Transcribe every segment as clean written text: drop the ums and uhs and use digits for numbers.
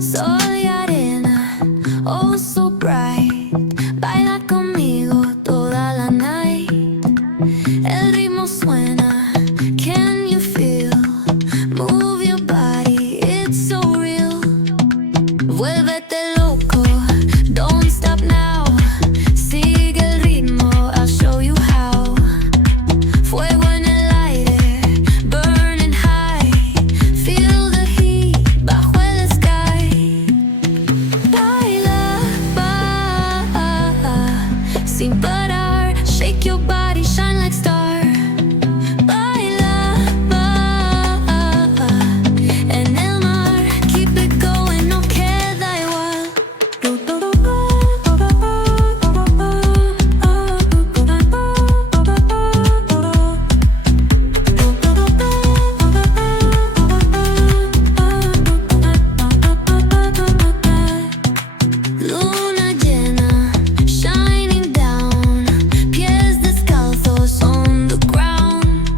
Soy arena, oh so bright. Baila conmigo toda la night. El ritmo suena, can you feel? Move your body, it's so real. Vuélvete loco, don't stop now. Sigue el ritmo, I'll show you how. Fuego en el aire, burning high. Feel the heat bajo el sky. Baila, sin parar. Shake your body, shine like star. Baila, en el mar. Keep it going, no queda igual. Luna llena, shining down. Pies descalzos on the ground.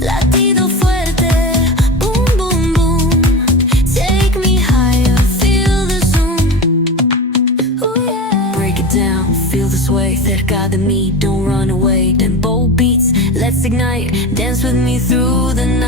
Latido fuerte, boom, boom, boom. Take me higher, feel the zoom. Ooh, yeah. Break it down, feel the sway. Cerca de mí, don't run away. Tempo beats, let's ignite. Dance with me through the night.